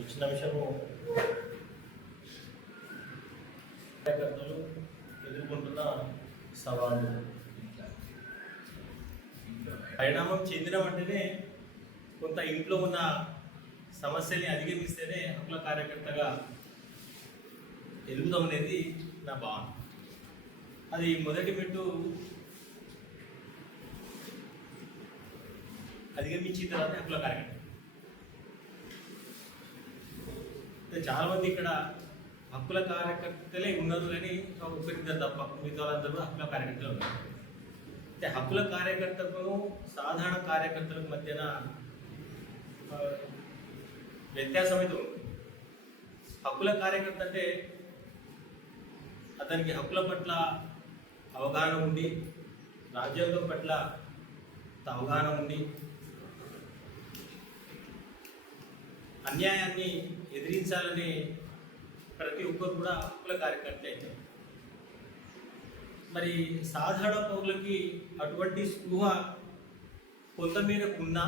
ఇచ్చిన విషయము కార్యకర్తలు ఎదుర్కొంటున్న సవాళ్ళు. పరిణామం చెందిన కొంత ఇంట్లో ఉన్న సమస్యల్ని అధిగమిస్తేనే హక్కుల కార్యకర్తగా ఎదుగుదాం అనేది నా భావన. అది మొదటి మెట్టు అధిగమించిన తర్వాత హక్కుల కార్యకర్త. చాలా మంది ఇక్కడ హక్కుల కార్యకర్తలే ఉన్నారు కానీ ఒకరిద్దరు తప్ప మిగతా వాళ్ళందరూ హక్కుల కార్యకర్తలు ఉన్నారు. అయితే హక్కుల కార్యకర్తలకు సాధారణ కార్యకర్తలకు మధ్యన వ్యత్యాసం అయితే ఉంది. హక్కుల కార్యకర్త అంటే అతనికి హక్కుల పట్ల అవగాహన ఉండి రాజ్యాంగం పట్ల అవగాహన ఉండి అన్యాయాన్ని ఎదిరించాలని ప్రతి ఒక్కరు కూడా హక్కుల కార్యకర్త అయితే. మరి సాధారణ పౌరులకి అటువంటి స్పృహ కొంతమేరకు ఉన్నా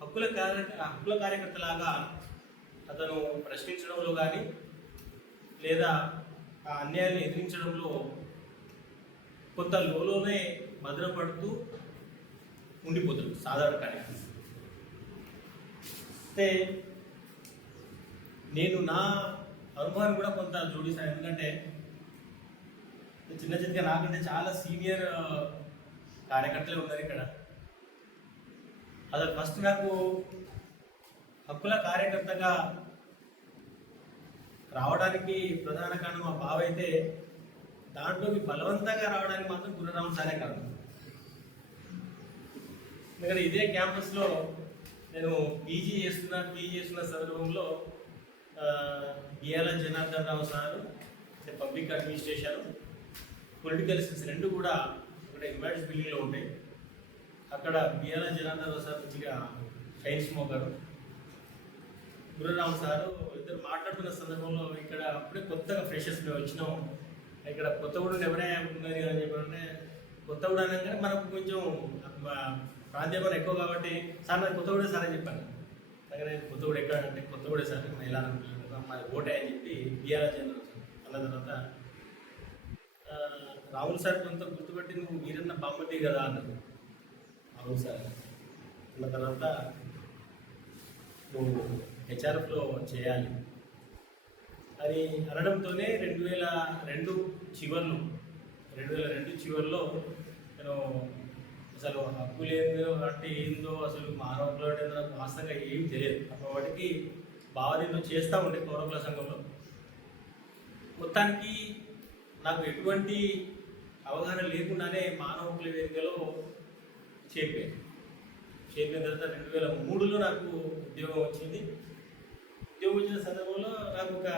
హక్కుల కార్య హక్కుల కార్యకర్తలాగా అతను ప్రశ్నించడంలో కానీ లేదా ఆ అన్యాయాన్ని ఎదిరించడంలో కొంత లోలోనే భద్రపడుతూ ఉండిపోతాడు సాధారణ కార్యకర్త. అయితే నేను నా అనుభవాన్ని కూడా కొంత జోడిస్తాను. ఎందుకంటే చిన్న చిన్నగా నాకంటే చాలా సీనియర్ కార్యకర్తలు ఉన్నారు ఇక్కడ. అసలు ఫస్ట్ నాకు హక్కుల కార్యకర్తగా రావడానికి ప్రధాన కారణం మా బావ అయితే దాంట్లోకి బలవంతంగా రావడానికి మాత్రం గురురామ్ సారే కారణం. ఎందుకంటే ఇదే క్యాంపస్లో నేను పీజీ చేస్తున్నా పీజీ చేస్తున్న సందర్భంలో Biyala Janardhan Rao sir public administration political science రెండు కూడా ఇక్కడ ఇమాడ్స్ బిల్డింగ్లో ఉంటాయి. అక్కడ బియాల జనార్దన్ రావు సార్ మంచిగా ఫైన్ స్మోకరు. గురురామ్ సారు ఇద్దరు మాట్లాడుతున్న సందర్భంలో ఇక్కడ అప్పుడే కొత్తగా ఫ్రెషర్స్ మేము వచ్చినాం. ఇక్కడ కొత్తగూడెం ఎవరైనా ఉన్నది అని చెప్పారంటే కొత్తగూడెం అనగానే మనకు కొంచెం ప్రాంతీయమని ఎక్కువ కాబట్టి సార్ నాకు కొత్తగూడెం సార్ అని చెప్పాను అక్కడ కొత్తగూడెం ఎక్కడంటే అంటే సార్ మహిళా మరి ఓటే అని చెప్పి బీఆర్ జనరల్ అన్న తర్వాత రాహుల్ సార్ కొంత గుర్తుపెట్టి నువ్వు మీరన్న బామ్మటి కదా అన్నది. అవును సార్. అన్న తర్వాత నువ్వు హెచ్ఆర్ఎఫ్లో చేయాలి. అని అనడంతోనే రెండు వేల రెండు చివర్లు రెండు వేల రెండు చివర్లో నేను అసలు హక్కు లేదు అంటే ఏందో అసలు మానవ అంటే నాకు వాస్తవంగా ఏం తెలియదు. అప్పటికి బావదీలో చేస్తూ ఉండే పౌరకుల సంఘంలో. మొత్తానికి నాకు ఎటువంటి అవగాహన లేకుండానే మానవ వేదికలో చేరిపోయాను. చేరిన తర్వాత రెండు వేల మూడులో నాకు ఉద్యోగం వచ్చింది. ఉద్యోగం వచ్చిన సందర్భంలో నాకు ఒక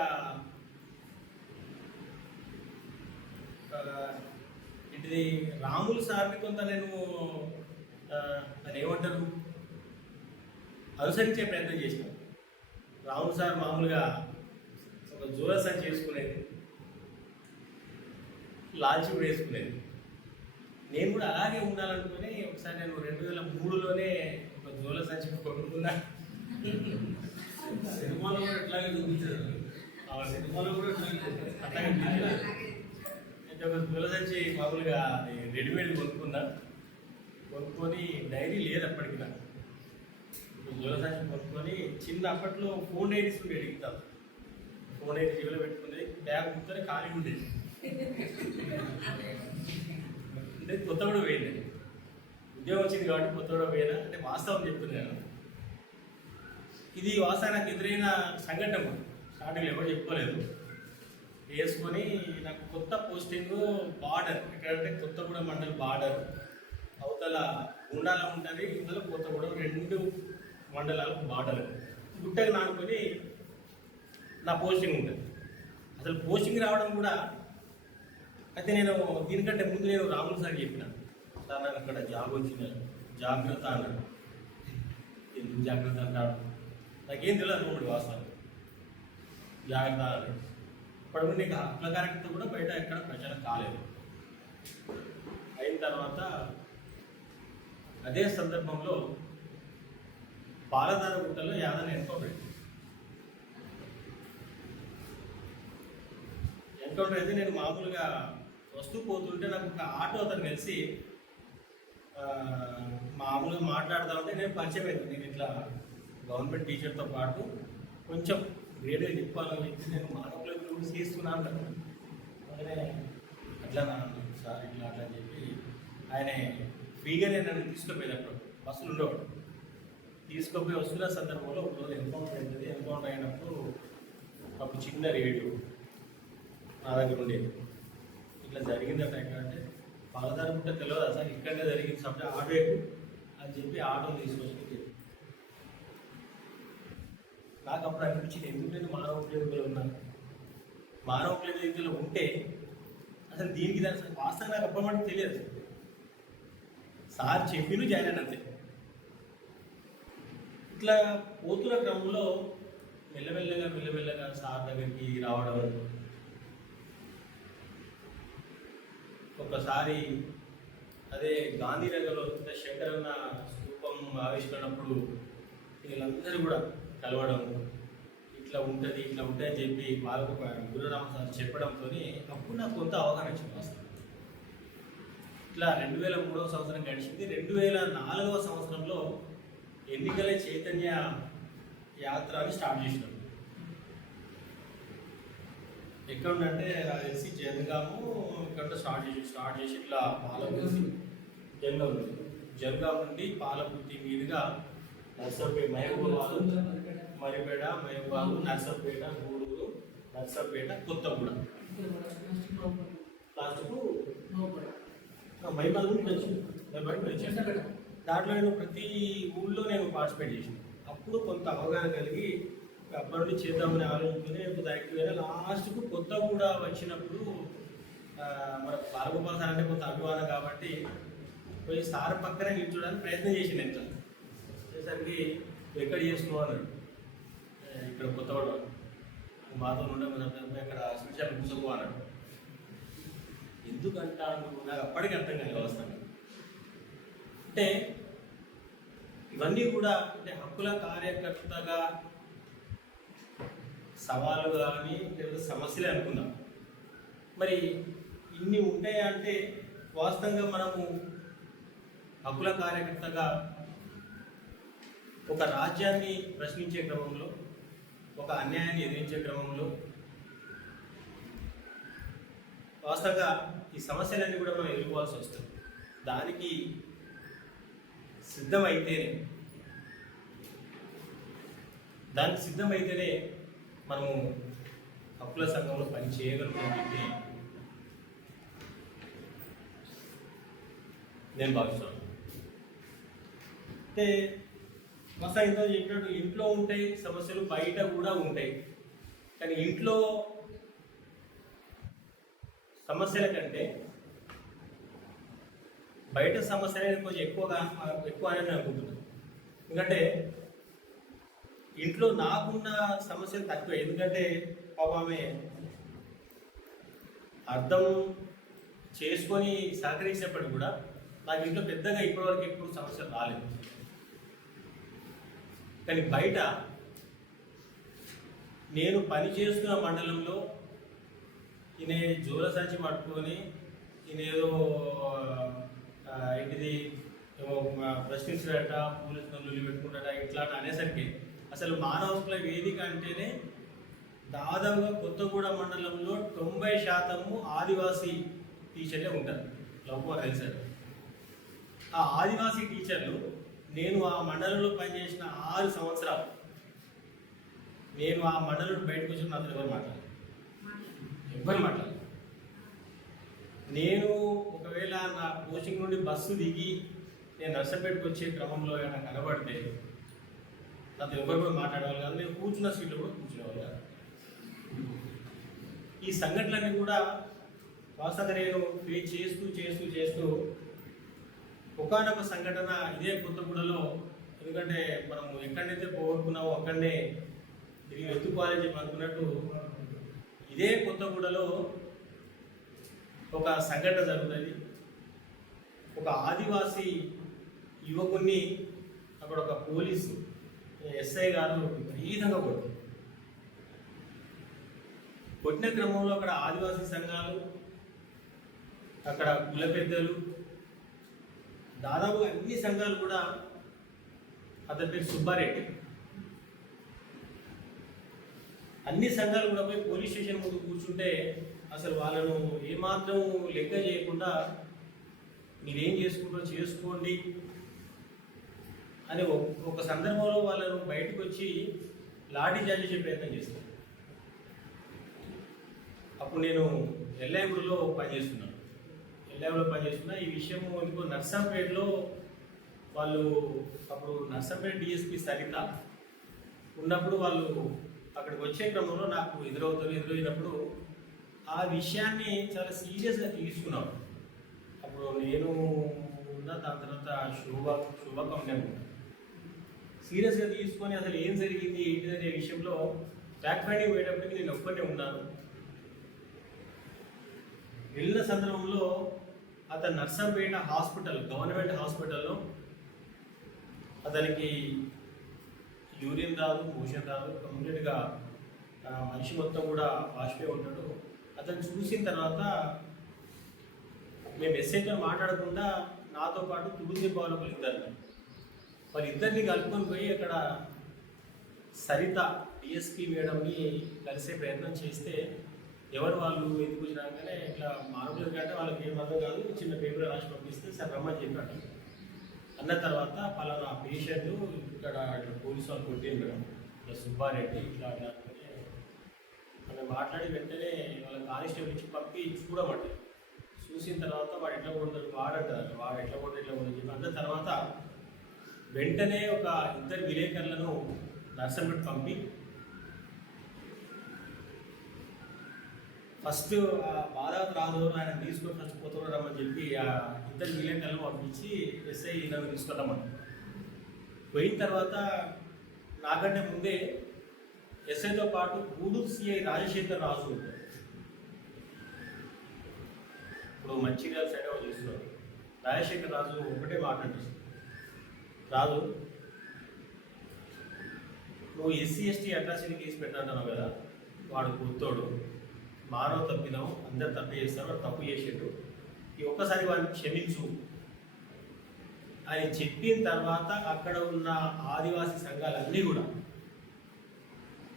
ఏంటిది రాములు సార్ని కొంత నేను దాన్ని ఏమంటారు? అనుసరించే ప్రయత్నం చేసిన. రాములు సార్ మామూలుగా ఒక జోరసన్ చేసుకునేది. లాల్చి వేసుకునేది. నేను కూడా అలాగే ఉండాలనుకుని ఒకసారి నేను రెండు వేల మూడులోనే ఒక జోల సంచి కొనుక్కున్నా. సినిమాలో కూడా ఎట్లాగే చూపించారు. ఆ సినిమాలో కూడా ఎట్లాగే. అట్లాగే. అయితే ఒక జోల సంచి మామూలుగా అది రెడీమేడ్ కొనుక్కున్నా కొనుక్కొని డైరీ లేదు అప్పటికి నాకు. ఒక కొనుక్కొని చిన్న అప్పట్లో ఫోన్ డైరీస్ ఉండే అడుగుతాం ఫోన్ డైరీ జీవులో పెట్టుకునేది బ్యాగ్ ముక్కని ఖాళీ ఉండేది. అంటే కొత్త కూడా పోయింది. ఉద్యోగం వచ్చింది కాబట్టి కొత్త కూడా పోయినా అంటే వాస్తవం చెప్తున్నాను ఇది వాస్తవానికి నాకు ఎదురైన సంఘటన స్టార్టింగ్లో ఎవరు చెప్పుకోలేదు. వేసుకొని నాకు కొత్త పోస్టింగ్ బార్డర్ ఎక్కడంటే కొత్తగూడ మండల్ బార్డర్. అవతల గుండాల ఉంటుంది ఇందులో కొత్తగూడ రెండు మండలాలకు బార్డర్. గుట్టగా నానుకొని నా పోస్టింగ్ ఉంటుంది. అసలు పోస్టింగ్ రావడం కూడా అయితే నేను దీనికంటే ముందు నేను రాములు సార్ చెప్పిన. సార్ నాకు అక్కడ జాబ్ వచ్చిన జాగ్రత్త అన్నాడు. ఎందుకు జాగ్రత్త అంటాడు? నాకేం తెలియదు అనుకోండి వాస్తవం. జాగ్రత్త అన్నాడు. అప్పటి నీకు హక్కుల కూడా బయట ఎక్కడ ప్రచారం కాలేదు. అయిన తర్వాత అదే సందర్భంలో బాలధార గుట్టలో యాదని ఎన్కౌంటర్ ఎన్కౌంటర్ అయితే నేను మామూలుగా వస్తూ పోతుంటే నాకు ఒక ఆటో అతను కలిసి మామూలుగా మాట్లాడతా నేను పరిచయం అయింది. నేను ఇట్లా గవర్నమెంట్ టీచర్తో పాటు కొంచెం గ్రేడ్గా చెప్పాలని చెప్పి నేను మానవులకు కూడా చేస్తున్నాను కదా. అలానే అట్లా నా సార్ ఇట్లా అట్లా అని చెప్పి ఆయన ఫ్రీగానే నన్ను తీసుకుపోయేటప్పుడు బస్సులు ఉండేవాడు. తీసుకుపోయి వస్తున్న సందర్భంలో ఒక రోజు ఎన్కౌంటర్ అయింది ఎన్కౌంటర్ అయినప్పుడు అప్పుడు చిన్న రేడియో నా దగ్గర ఉండేది. ఇట్లా జరిగిందట ఎక్కడ అంటే పాలదారి పుట్ట తెలియదు సార్? ఇక్కడనే జరిగింది. సబ్జెక్ట్ ఆటో అని చెప్పి ఆటో తీసుకొచ్చి నాకు అప్పుడు అనిపించింది ఎందుకు నేను మానవ ఉపయోగంలో ఉన్నాను? మానవ ఉపయోగంలో ఉంటే అసలు దీనికి దాని అసలు వాస్తవం నాకు అప్పమంటే తెలియదు. సార్ చెప్పిన జాయిన్ అయిన అంతే. ఇట్లా పోతున్న క్రమంలో మెల్లమెల్లగా మెల్లమెల్లగా సార్ దగ్గరికి రావడం ఒకసారి అదే గాంధీనగర్లో వచ్చిన శంకరన్న స్థూపం ఆవిష్కరణప్పుడు వీళ్ళందరూ కూడా కలవడం ఇట్లా ఉంటుంది ఇట్లా ఉంటుంది అని చెప్పి వాళ్ళకు గురురామ సార్ చెప్పడంతో అప్పుడు నాకు కొంత అవగాహన వచ్చింది వాస్తవం. ఇట్లా రెండు వేల మూడవ సంవత్సరం గడిచింది. రెండు వేల నాలుగవ సంవత్సరంలో ఎన్నికల చైతన్య యాత్ర అని స్టార్ట్ చేసినాం. ఎక్కడ ఉందంటే నాకు తెలిసి జనగాము ఇక్కడ స్టార్ట్ చేసి స్టార్ట్ చేసి ఇట్లా పాలకుర్తి జనగాం నుండి పాలకుర్తి మీదుగా నర్సంపేట మహబూబాబాద్ మరిపేట మహబూబాద్ నర్సంపేట గూడూరు నర్సంపేట కొత్తగూడ. లాస్ట్కు నుండి వచ్చాను దాంట్లో నేను ప్రతి ఊళ్ళో నేను పార్టిసిపేట్ చేసాను అప్పుడు కొంత అవగాహన కలిగి అప్పటి చేద్దామని ఆలోచించుకుని కొంత యాక్టివ్ అయినా లాస్ట్కు కొత్త కూడా వచ్చినప్పుడు మన బాలగోపాల్ సార్ అంటే కొంత అభిమానం కాబట్టి పోయి సార్ పక్కనే నిల్చోడానికి ప్రయత్నం చేసింది ఎంత వచ్చేసరికి ఎక్కడ చేసుకోవాలి ఇక్కడ కొత్తవాడు. మాతో ఉండడం అక్కడ శ్రీశాల కూర్చోపో ఎందుకంట ఎందుకంటాను నాకు అప్పటికి అర్థం కాలేదు వాస్తవంగా. అంటే ఇవన్నీ కూడా అంటే హక్కుల కార్యకర్తగా సవాళ్ళు కానీ లేదా సమస్యలే అనుకుందాం. మరి ఇన్ని ఉంటాయంటే వాస్తవంగా మనము హక్కుల కార్యకర్తగా ఒక రాజ్యాన్ని ప్రశ్నించే క్రమంలో ఒక అన్యాయాన్ని ఎదిరించే క్రమంలో వాస్తవంగా ఈ సమస్యలన్నీ కూడా మనం ఎదుర్కోవాల్సి వస్తుంది. దానికి సిద్ధమైతేనే దానికి సిద్ధమైతేనే మనము హక్కుల సంఘంలో పని చేయగలుగుతుంది నేను భావిస్తాను అంటే మసా ఇంత చెప్పినట్టు ఇంట్లో ఉంటాయి సమస్యలు బయట కూడా ఉంటాయి. కానీ ఇంట్లో సమస్యల కంటే బయట సమస్యలు కొంచెం ఎక్కువగా ఎక్కువ అని అనుకుంటున్నాను ఎందుకంటే ఇంట్లో నాకున్న సమస్యలు తక్కువ. ఎందుకంటే పాపమే అర్థం చేసుకొని సహకరించినప్పటికీ కూడా నాకు ఇంట్లో పెద్దగా ఇప్పటివరకు ఎప్పుడు సమస్యలు రాలేదు. కానీ బయట నేను పని చేస్తున్న మండలంలో ఈయన జోల సంచి పట్టుకొని ఈయన ఏదో ఏంటిది ప్రశ్నించడట ఆ, ప్రశ్నించాడట పెట్టుకుంటాడ ఇట్లా అనేసరికి అసలు మానవ వేదిక అంటేనే దాదాపుగా కొత్తగూడ మండలంలో తొంభై శాతము ఆదివాసీ టీచర్లే ఉంటారు. లవ్కుమార్ తెలుసారు. ఆ ఆదివాసీ టీచర్లు నేను ఆ మండలంలో పనిచేసిన ఆరు సంవత్సరాలు. నేను ఆ మండలం బయటకు వచ్చిన నాతో ఎవరు మాట్లాడారు? ఎవ్వరు మాట్లాడారు? నేను ఒకవేళ నా కోచింగ్ నుండి బస్సు దిగి నేను నర్సపేటకు వచ్చే క్రమంలో ఏమైనా కనబడితే నాతో ఎవరు కూడా మాట్లాడేవాళ్ళు కాదు. నేను కూర్చున్న సీట్లో కూడా కూర్చునేవాళ్ళు కాదు. ఈ సంఘటనలన్నీ కూడా వాస్తవంగా నేను ఫేస్ చేస్తూ చేస్తూ చేస్తూ ఒకనొక సంఘటన ఇదే కొత్తగూడలో. ఎందుకంటే మనం ఎక్కడైతే పోగొట్టుకున్నామో అక్కడనే తిరిగి వెతుక్కోవాలని చెప్పి అనుకున్నట్టు ఇదే కొత్తగూడలో ఒక సంఘటన జరుగుతుంది. ఒక ఆదివాసీ యువకుణ్ణి అక్కడ ఒక పోలీసు ఎస్ఐ గారు విపరీతంగా కొట్టారు. కొట్టిన క్రమంలో అక్కడ ఆదివాసీ సంఘాలు అక్కడ కుల పెద్దలు దాదాపుగా అన్ని సంఘాలు కూడా అతని పేరు సుబ్బారెడ్డి. అన్ని సంఘాలు కూడా పోయి పోలీస్ స్టేషన్ ముందు కూర్చుంటే అసలు వాళ్ళను ఏమాత్రం లెక్క చేయకుండా మీరేం చేసుకుంటారో చేసుకోండి అని ఒక- ఒక సందర్భంలో వాళ్ళను బయటకు వచ్చి లాఠీ చార్జ్ చేసే ప్రయత్నం చేస్తాను అప్పుడు నేను ఎల్లాయిగూడలో పనిచేస్తున్నాను. ఎల్లాయిగూడలో పనిచేస్తున్నా ఈ విషయం ఇంకో నర్సంపేటలో వాళ్ళు అప్పుడు నర్సంపేట డిఎస్పి సరిత ఉన్నప్పుడు వాళ్ళు అక్కడికి వచ్చే క్రమంలో నాకు ఎదురవుతారు ఎదురైనప్పుడు ఆ విషయాన్ని చాలా సీరియస్గా తీసుకున్నాం. అప్పుడు నేను ఉన్న దాని తర్వాత శోభ శోభ కంపెనీ సీరియస్గా తీసుకొని అసలు ఏం జరిగింది ఏంటి అనే విషయంలో బ్యాక్ ఫైండింగ్ పోయేటప్పటికి నేను ఒక్కటే ఉన్నాను. వెళ్ళిన సందర్భంలో అతను నర్సంపేట హాస్పిటల్ గవర్నమెంట్ హాస్పిటల్లో అతనికి యూరిన్ రాదు మోషన్ రాదు. కంప్లీట్గా మనిషి మొత్తం కూడా వాష్పే ఉంటాడు. అతను చూసిన తర్వాత మేము మెసేజ్లో మాట్లాడకుండా నాతో పాటు తుడిది బాలకులు ఇద్దరు. వాళ్ళిద్దరిని కలుపుకొని పోయి అక్కడ సరిత డిఎస్పి మేడంని కలిసే ప్రయత్నం చేస్తే ఎవరు వాళ్ళు ఎందుకు వచ్చినాకనే ఇట్లా మానవులు కంటే వాళ్ళకి ఏం అర్థం కాదు చిన్న పేపర్ రాసి పంపిస్తే సార్ రమ్మని చెప్పాడు. అన్న తర్వాత పలానా పేషెంట్ ఇక్కడ ఇట్లా పోలీసు వాళ్ళు కొట్టింది మేడం. ఇట్లా సుబ్బారెడ్డి ఇట్లా అట్లా అంటే మనం మాట్లాడి వెంటనే వాళ్ళ కానిస్టేబుల్ ఇచ్చి పంపి చూడమంటే. చూసిన తర్వాత వాడు ఎట్లా కొడతాడు వాడంటారు వాడు ఎట్లా కొడతాడు ఎట్లా కొడతాడు చెప్పి అంత తర్వాత వెంటనే ఒక ఇద్దరు విలేకరులను నర్సంపెట్టి పంపి ఫస్ట్ ఆ బాధాత రాదు ఆయన తీసుకొని ఫస్ట్ రమ్మని చెప్పి ఆ ఇద్దరు విలేకరులను పంపించి ఎస్ఐ నన్ను తీసుకెళ్ళమని పోయిన తర్వాత నాకంటే ముందే ఎస్ఐతో పాటు గూడూరు సిఐ రాజశేఖర్ రాజు ఇప్పుడు మంచిర్యాల సైడ్ వాళ్ళు చూస్తున్నారు రాజశేఖర్ రాజు ఒకటే మాట్లాడుతుంది రాజు నువ్వు ఎస్సీ ఎస్టీ అట్రాసిటీ కేసు పెట్టంటున్నావు కదా వాడు గుర్తోడు. మానవ తప్పిదం అందరు తప్పు చేస్తారు తప్పు చేసిండు. ఈ ఒక్కసారి వాడిని క్షమించు. అని చెప్పిన తర్వాత అక్కడ ఉన్న ఆదివాసీ సంఘాలన్నీ కూడా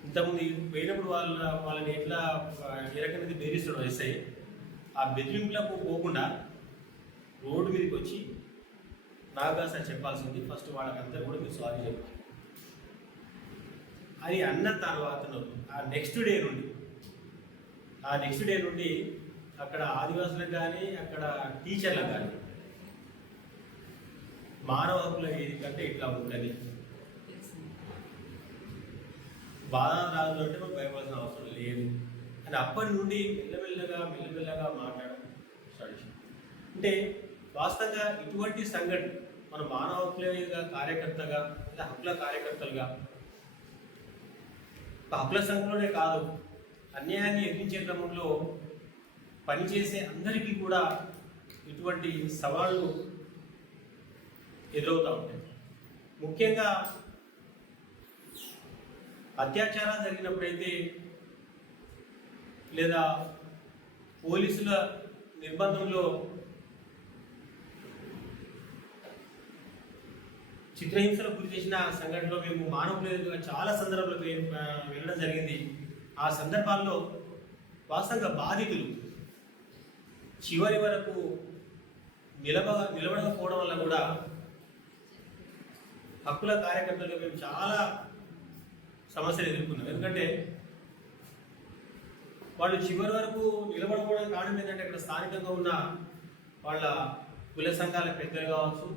ఇంతకుముందు పోయినప్పుడు వాళ్ళ వాళ్ళని ఎట్లా ఆ, ఏ రకంగా బెదిరిస్తాడు ఎస్ఐ ఆ బెదిరింపులకు పోకుండా రోడ్డు మీదకి వచ్చి నాగా సార్ చెప్పాల్సింది. ఫస్ట్ వాళ్ళకంతా కూడా మీరు సారీ చెప్పాలి. అని అన్న తర్వాత ఆ నెక్స్ట్ డే నుండి ఆ నెక్స్ట్ డే నుండి అక్కడ ఆదివాసులకు కానీ అక్కడ టీచర్లకు కానీ మానవ హక్కుల కంటే ఇట్లా ఉంటుంది. బాధ రాదు అంటే మనం భయపడాల్సిన అవసరం లేదు. అని అప్పటి నుండి మెల్లమెల్లగా మెల్లమెల్లగా మాట్లాడడం స్టార్ట్ అంటే వాస్తవంగా ఇటువంటి సంఘటన మన మానవ హక్కుల కార్యకర్తగా లేదా హక్కుల కార్యకర్తలుగా హక్కుల సంఘంలోనే కాదు అన్యాయాన్ని ఎదిరించే క్రమంలో పనిచేసే అందరికీ కూడా ఇటువంటి సవాళ్ళు ఎదురవుతూ ఉంటాయి. ముఖ్యంగా అత్యాచారాలు జరిగినప్పుడైతే లేదా పోలీసుల నిర్బంధంలో చిత్రహింసలకు గురి చేసిన సంఘటనలో మేము మానవులుగా చాలా సందర్భాలకు వెళ్ళడం జరిగింది. ఆ సందర్భాల్లో వాస్తవంగా బాధితులు చివరి వరకు నిలబ నిలబడకపోవడం వల్ల కూడా హక్కుల కార్యకర్తలు మేము చాలా సమస్యలు ఎదుర్కొన్నాం. ఎందుకంటే వాళ్ళు చివరి వరకు నిలబడకపోవడానికి కారణం ఏంటంటే అక్కడ స్థానికంగా ఉన్న వాళ్ళ కుల సంఘాల పెద్దలు కావచ్చు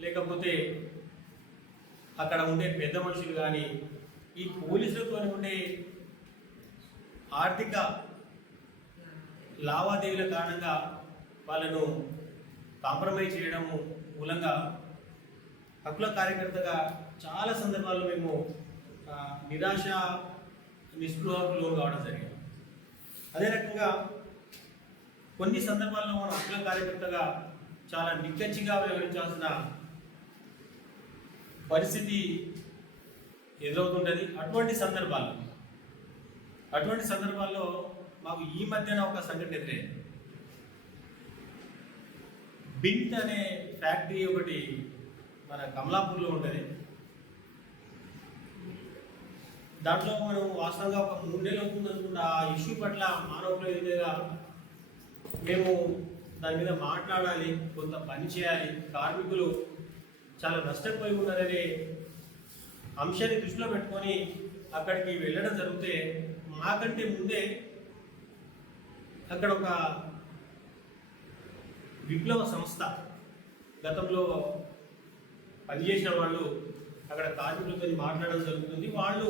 లేకపోతే అక్కడ ఉండే పెద్ద మనుషులు కానీ ఈ పోలీసులతో ఉండే ఆర్థిక లావాదేవీల కారణంగా వాళ్ళను కాంప్రమైజ్ చేయడం మూలంగా హక్కుల కార్యకర్తగా చాలా సందర్భాల్లో మేము నిరాశ నిస్పృహకు లోన్ కావడం జరిగింది. అదే రకంగా కొన్ని సందర్భాల్లో మనం హక్కుల కార్యకర్తగా చాలా నిక్కచ్చిగా వ్యవహరించాల్సిన పరిస్థితి ఎదురవుతుంటుంది. అటువంటి సందర్భాల్లో అటువంటి సందర్భాల్లో మాకు ఈ మధ్యన ఒక సంఘటన ఎదురైంది. బింట్ అనే ఫ్యాక్టరీ ఒకటి మన కమలాపూర్లో ఉంటుంది. దాంట్లో మనం వాస్తవంగా ఒక మూడు నెలలు అవుతుంది అనుకుంటా ఆ ఇష్యూ పట్ల మానవుల విధంగా మేము దాని మీద మాట్లాడాలి కొంత పని చేయాలి కార్మికులు చాలా నష్టపోయి ఉన్నారనే అంశాన్ని దృష్టిలో పెట్టుకొని అక్కడికి వెళ్ళడం జరిగితే మాకంటే ముందే అక్కడ ఒక విప్లవ సంస్థ గతంలో పనిచేసిన వాళ్ళు అక్కడ కార్మికులతో మాట్లాడడం జరుగుతుంది. వాళ్ళు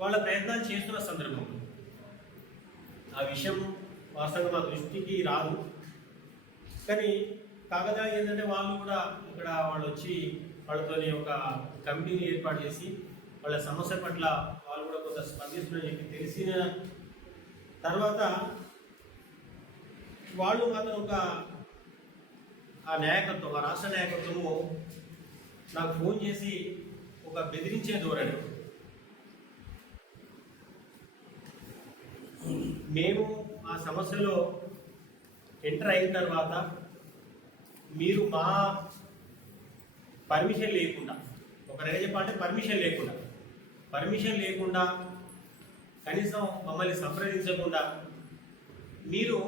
వాళ్ళ ప్రయత్నాలు చేస్తున్న సందర్భంలో ఆ విషయం వాస్తవంగా మా దృష్టికి రాదు. కానీ కాకదా ఏంటంటే వాళ్ళు కూడా ఇక్కడ వాళ్ళు వచ్చి వాళ్ళతోని ఒక కమిటీని ఏర్పాటు చేసి వాళ్ళ సమస్య పట్ల వాళ్ళు కూడా కొంత స్పందిస్తున్నారని చెప్పి తెలిసిన తర్వాత వాళ్ళు మాత్రం ఒక ఆ నాయకత్వం ఆ రాష్ట్ర నాయకత్వము నాకు ఫోన్ చేసి ఒక బెదిరించే ధోరణి. మేము ఆ సమస్యలో ఎంటర్ అయిన తర్వాత మీరు మా పర్మిషన్ లేకుండా ఒక రకంగా చెప్పాలంటే పర్మిషన్ లేకుండా పర్మిషన్ లేకుండా కనీసం మమ్మల్ని సంప్రదించకుండా మీరు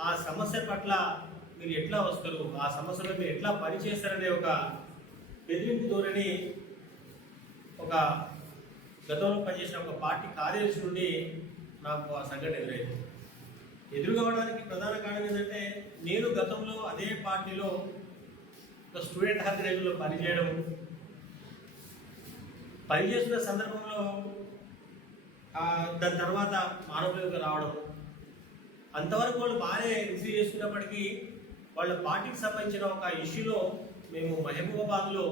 ఆ సమస్య పట్ల మీరు ఎట్లా వస్తారు? ఆ సమస్యలో మీరు ఎట్లా పనిచేస్తారనే ఒక బెదిరింపు ధోరణి ఒక గతంలో పనిచేసిన ఒక పార్టీ కార్యదర్శి నుండి నాకు ఆ సంఘటన ఎదురైంది. ఎదురు కావడానికి ప్రధాన కారణం ఏంటంటే నేను గతంలో అదే పార్టీలో ఒక స్టూడెంట్ ఆర్గనైజర్లో పనిచేయడం పనిచేస్తున్న సందర్భంలో దాని తర్వాత మానవులకు రావడం. అంతవరకు వాళ్ళు బాగానే రిసీవ్ చేసుకున్నప్పటికీ వాళ్ళ పార్టీకి సంబంధించిన ఒక ఇష్యూలో మేము మహబూబాబాద్లో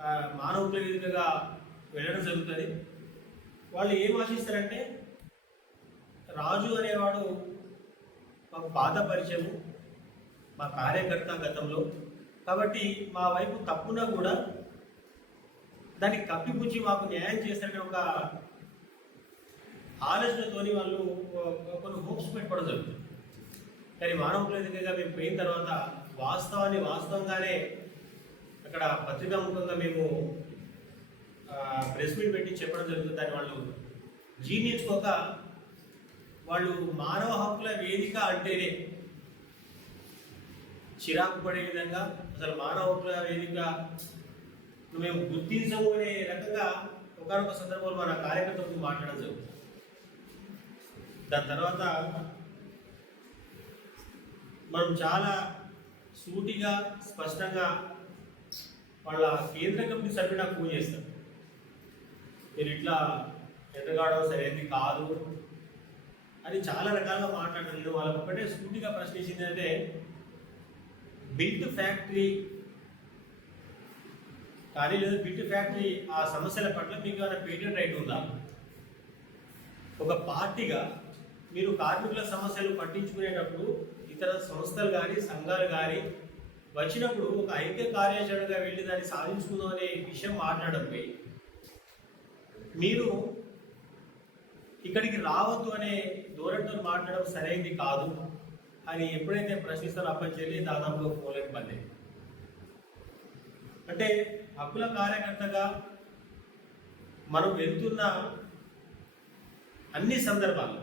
ఆ, వెళ్ళడం జరుగుతుంది. వాళ్ళు ఏం ఆశిస్తారంటే రాజు అనేవాడు మాకు పాత పరిచయము మా కార్యకర్త గతంలో. కాబట్టి మా వైపు తప్పున కూడా దాన్ని కప్పిపుచ్చి మాకు న్యాయం చేస్తారనే ఒక ఆలోచనతోని వాళ్ళు కొన్ని హోప్స్ పెట్టుకోవడం జరుగుతుంది. కానీ మానవ వేదికగా మేము పోయిన తర్వాత వాస్తవాన్ని వాస్తవంగానే అక్కడ పత్రికాముఖంగా మేము ప్రెస్ మీట్ పెట్టి చెప్పడం జరుగుతుంది. దాన్ని వాళ్ళు జీర్ణించుకోక వాళ్ళు మానవ హక్కుల వేదిక అంటేనే చిరాకు పడే విధంగా అసలు మానవ హక్కుల వేదిక మేము గుర్తించము అనే రకంగా ఒకనొక సందర్భంలో మన కార్యకర్తలతో మాట్లాడడం జరుగుతుంది. దాని తర్వాత మనం చాలా సూటిగా స్పష్టంగా వాళ్ళ కేంద్ర కమిటీ సభ్యుడు నాకు ఫోన్ చేస్తాం మీరు ఇట్లా ఎదగాడడం సరైనది కాదు అని చాలా రకాలుగా మాట్లాడారు నేను వాళ్ళకి ఒకటే సూటిగా ప్రశ్నించింది అంటే బిల్ట్ ఫ్యాక్టరీ కానీ లేదు బిట్ ఫ్యాక్టరీ ఆ సమస్యల పట్ల మీకు ఏమైనా పేటెంట్ రైట్ ఉందా? ఒక పార్టీగా మీరు కార్మికుల సమస్యలు పట్టించుకునేటప్పుడు ఇతర సంస్థలు కానీ సంఘాలు కానీ వచ్చినప్పుడు ఒక ఐక్య కార్యాచరణగా వెళ్ళి దాన్ని సాధించుకుందాం అనే విషయం మాట్లాడకపోయి మీరు ఇక్కడికి రావద్దు అనే ధోరణితో మాట్లాడడం సరైనది కాదు. అని ఎప్పుడైతే ప్రశ్నిస్తారో అప్పటి చెల్లి దాదాపుగా పోలేని పని. అంటే హక్కుల కార్యకర్తగా మనం వెళ్తున్న అన్ని సందర్భాల్లో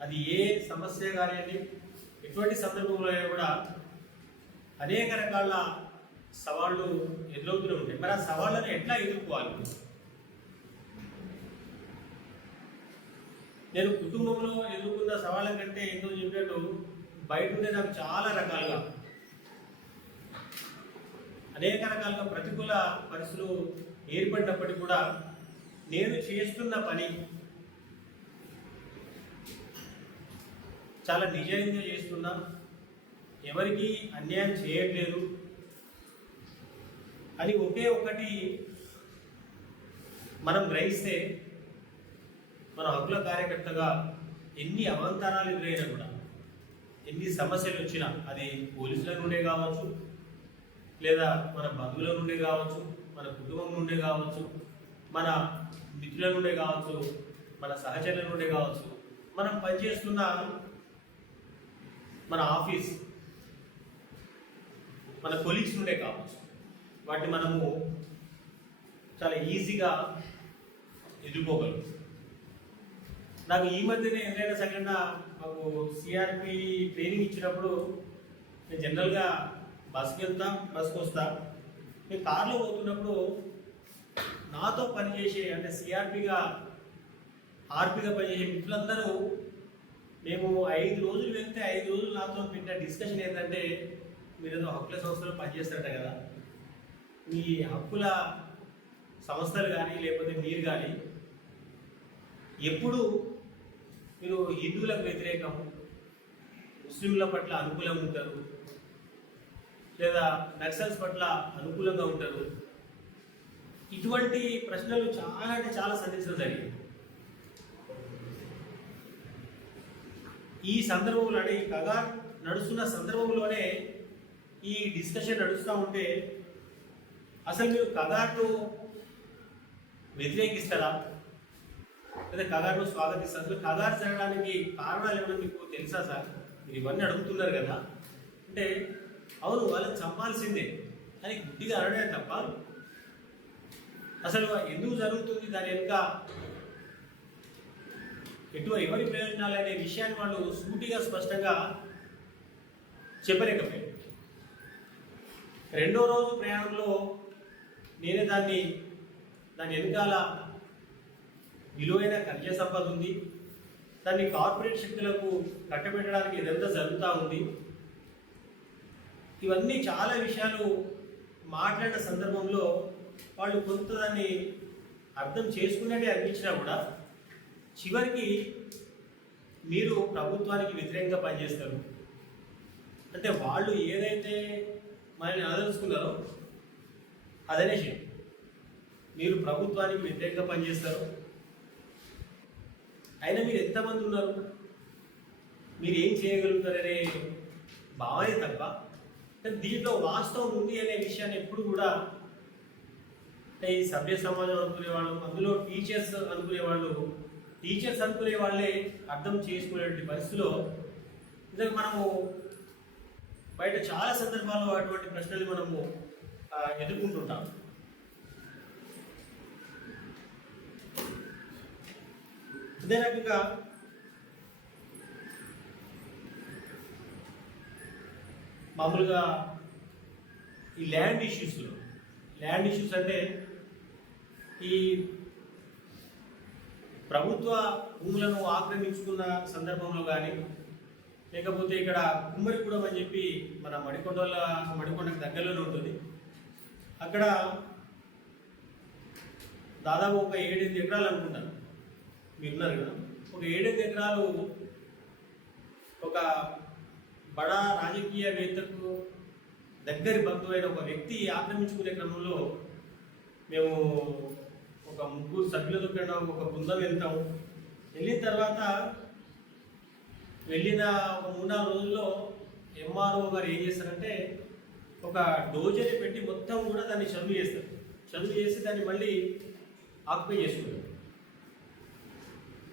అది ఏ సమస్య కానివ్వండి ఎటువంటి సందర్భంలో అయినా కూడా అనేక రకాల సవాళ్ళు ఎదురవుతూనే ఉంటాయి. మరి ఆ సవాళ్ళను ఎట్లా ఎదుర్కోవాలి? నేను కుటుంబంలో ఎదుర్కొన్న సవాళ్ళ కంటే ఎంతో చెప్పినట్టు బయట ఉండే నాకు చాలా రకాలుగా అనేక రకాలుగా ప్రతికూల పరిస్థితులు ఏర్పడినప్పటికీ కూడా నేను చేస్తున్న పని చాలా నిజాయితీగా చేస్తున్నా. ఎవరికి అన్యాయం చేయట్లేదు అని ఒకే ఒకటి మనం గ్రహిస్తే మన హక్కుల కార్యకర్తగా ఎన్ని అవాంతరాలు ఎదురైనా కూడా ఎన్ని సమస్యలు వచ్చినా అది పోలీసుల నుండే కావచ్చు లేదా మన బంధువుల నుండే కావచ్చు మన కుటుంబం నుండే కావచ్చు మన మిత్రుల నుండే కావచ్చు మన సహచరుల నుండి కావచ్చు మనం పనిచేస్తున్న మన ఆఫీస్ మన కొలీగ్స్ నుండే కావచ్చు. వాటిని మనము చాలా ఈజీగా ఎదుర్కోగలం. నాకు ఈ మధ్యనే ఎదురైన సంఘటన మాకు సిఆర్పి ట్రైనింగ్ ఇచ్చినప్పుడు నేను జనరల్గా బస్కి వెళ్తాం బస్కి వస్తా నేను కార్లో పోతున్నప్పుడు నాతో పనిచేసే అంటే సిఆర్పిగా ఆర్పిగా పనిచేసే మిత్రులందరూ మేము ఐదు రోజులు వెళ్తే ఐదు రోజులు నాతో పెట్టిన డిస్కషన్ ఏంటంటే మీరు ఏదో హక్కుల సంస్థలు పనిచేస్తారట కదా. మీ హక్కుల సంస్థలు కానీ లేకపోతే మీరు కానీ ఎప్పుడు మీరు హిందువులకు వ్యతిరేకం ముస్లింల పట్ల అనుకూలంగా ఉంటారు లేదా నక్సల్స్ పట్ల అనుకూలంగా ఉంటారు? ఇటువంటి ప్రశ్నలు చాలా అంటే చాలా సంధించడం జరిగింది. ఈ సందర్భంలో అంటే ఈ కథ నడుస్తున్న సందర్భంలోనే ఈ డిస్కషన్ నడుస్తూ ఉంటే అసలు మీరు కగార్ను వ్యతిరేకిస్తారా? లేదా కగార్ను స్వాగతిస్తారు? అసలు కగార్ జరగడానికి కారణాలు ఏమైనా మీకు తెలుసా సార్? మీరు ఇవన్నీ అడుగుతున్నారు కదా. అంటే అవును వాళ్ళని చంపాల్సిందే. అని గుడ్డిగా అనడే తప్ప అసలు ఎందుకు జరుగుతుంది దాని వెనుక ఎటు ఎవరి ప్రయోజనాలు అనే విషయాన్ని వాళ్ళు సూటిగా స్పష్టంగా చెప్పలేకపోయారు. రెండో రోజు ప్రయాణంలో నేనే దాన్ని దాని వెనకాల విలువైన ఖనిజ సంపద ఉంది. దాన్ని కార్పొరేట్ శక్తులకు కట్టబెట్టడానికి ఇదంతా జరుగుతూ ఉంది. ఇవన్నీ చాలా విషయాలు మాట్లాడిన సందర్భంలో వాళ్ళు కొంత దాన్ని అర్థం చేసుకున్నట్టే అనిపించినా కూడా చివరికి మీరు ప్రభుత్వానికి వ్యతిరేకంగా పనిచేస్తారు. అంటే వాళ్ళు ఏదైతే మనల్ని అనదలుచుకున్నారో అదనే మీరు ప్రభుత్వానికి వ్యతిరేకంగా పనిచేస్తారు అయినా మీరు ఎంతమంది ఉన్నారు? మీరు ఏం చేయగలుగుతారనే భావనే తప్ప దీంట్లో వాస్తవం ఉంది అనే విషయాన్ని ఎప్పుడు కూడా అంటే ఈ సభ్య సమాజం అనుకునేవాళ్ళు అందులో టీచర్స్ అనుకునే వాళ్ళు టీచర్స్ అనుకునే వాళ్ళే అర్థం చేసుకునేటువంటి పరిస్థితిలో నిజంగా మనము బయట చాలా సందర్భాల్లో అటువంటి ప్రశ్నలు మనము ఎదుర్కొంటుంటాం. అదే రకంగా మామూలుగా ఈ ల్యాండ్ ఇష్యూస్లో ల్యాండ్ ఇష్యూస్ అంటే ఈ ప్రభుత్వ భూములను ఆక్రమించుకున్న సందర్భంలో కానీ లేకపోతే ఇక్కడ కుమ్మరిగూడెం అని చెప్పి మన మడికొండల మడికొండకు దగ్గరలోనే ఉంటుంది. అక్కడ దాదాపు ఒక ఏడెనిమిది ఎకరాలు అనుకుంటాను. మీరున్నారు కదా? ఒక ఏడెనిమిది ఎకరాలు ఒక బడా రాజకీయవేత్తకు దగ్గరి బంధువు అయిన ఒక వ్యక్తి ఆక్రమించుకునే క్రమంలో మేము ఒక ముగ్గురు సభ్యులతో కూడా ఒక బృందం వెళ్తాం. వెళ్ళిన తర్వాత వెళ్ళిన ఒక మూడు నాలుగు రోజుల్లో ఎంఆర్ఓ గారు ఏం చేస్తారంటే ఒక డోజర్ పెట్టి మొత్తం కూడా దాన్ని చదువు చేస్తారు. చదువు చేసి దాన్ని మళ్ళీ ఆక్యుపై చేసుకుంటారు.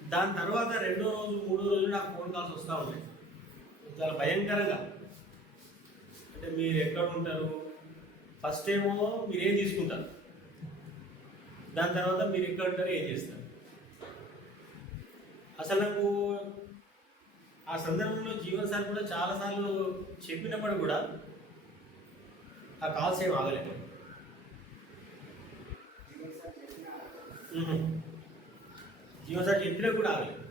దాని తర్వాత రెండో రోజు మూడో రోజు నాకు ఫోన్ కాల్స్ వస్తూ ఉన్నాయి. చాలా భయంకరంగా. అంటే మీరు ఎక్కడ ఉంటారు? ఫస్ట్ ఏమో మీరు ఏం తీసుకుంటారు? దాని తర్వాత మీరు ఎక్కడ ఉంటారు? ఏం చేస్తారు? అసలు నాకు ఆ సందర్భంలో జీవన్ సార్ కూడా చాలాసార్లు చెప్పినప్పుడు కూడా ఆ కాల్స్ ఏం ఆగలేదు. జీవన్ సార్ చెప్పినా కూడా ఆగలేదు.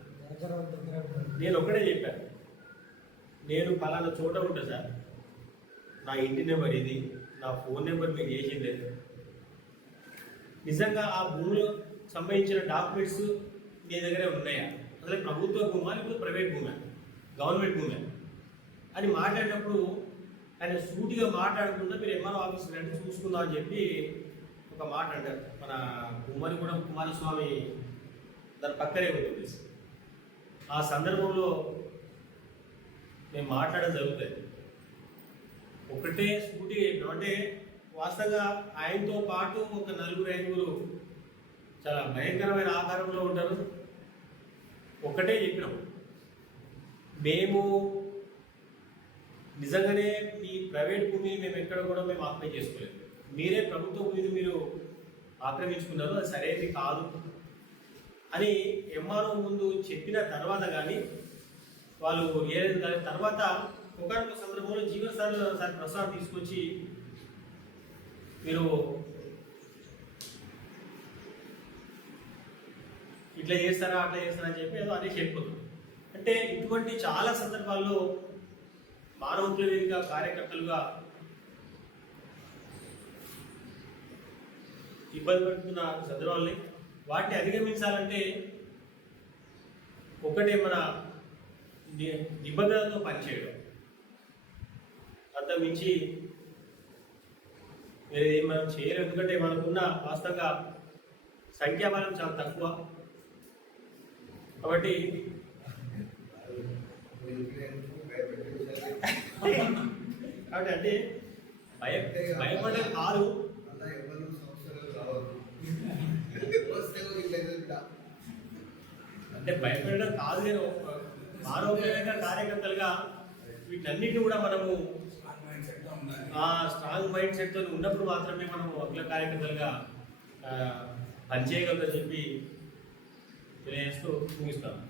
నేను ఒక్కడే చెప్పాను. నేను పలానా చోట ఉంటా సార్. నా ఇంటి నెంబర్ ఇది నా ఫోన్ నెంబర్ మీకు చేసింది. నిజంగా ఆ భూమిలో సంబంధించిన డాక్యుమెంట్స్ నీ దగ్గరే ఉన్నాయా? అసలు ప్రభుత్వ భూమా లేకపోతే ప్రైవేట్ భూమా? గవర్నమెంట్ భూమా? అని మాట్లాడినప్పుడు ఆయన సూటిగా మాట్లాడకుండా మీరు ఎంఆర్ఓ ఆఫీస్కి రండి చూసుకుందాం అని చెప్పి ఒక మాట అంటారు. మన కుమారిగూడెం కుమారస్వామి దాని పక్కనే ఉంటుంది. ఆ సందర్భంలో మేము మాట్లాడడం జరుగుతుంది ఒకటే స్కూటీ అంటే వాస్తవంగా ఆయనతో పాటు ఒక నలుగురు ఐదుగురు చాలా భయంకరమైన ఆకారంలో ఉంటారు. ఒకటే చెప్పినాం. మేము నిజంగానే మీ ప్రైవేట్ భూమిని మేము ఎక్కడ కూడా మేము ఆక్యుపై చేసుకోలేదు. మీరే ప్రభుత్వ భూమిని మీరు ఆక్రమించుకున్నారు అది సరైనది కాదు. అని ఎంఆర్ఓ ముందు చెప్పిన తర్వాత కానీ వాళ్ళు ఏలేదు కానీ తర్వాత ఒకనొక సందర్భంలో జీవన సార్ సార్ ప్రసాద్ తీసుకొచ్చి మీరు ఇట్లా చేస్తారా అట్లా చేస్తారా అని చెప్పి ఏదో అనేసి వెళ్ళిపోతుంది అంటే ఇటువంటి చాలా సందర్భాల్లో మానవ కార్యకర్తలుగా ఇబ్బంది పడుతున్న సందర్భాలని వాటిని అధిగమించాలంటే ఒకటే మన నిబంధనతో పనిచేయడం. అంత మించి వేరే మనం చేయలేం. ఎందుకంటే మనకున్న వాస్తవంగా సంఖ్యాబలం చాలా తక్కువ. కాబట్టి కాబట్టి అంటే భయ భయపడే కాదు. అంటే భయపడడం కాదు నేను ఆరోగ్యమైన కార్యకర్తలుగా వీటన్నిటిని కూడా మనము ఆ స్ట్రాంగ్ మైండ్ సెట్తో ఉన్నప్పుడు మాత్రమే మనం అగ్ల కార్యకర్తలుగా ఆ, పనిచేయగలదని చెప్పి తెలియజేస్తూ ముగిస్తాను.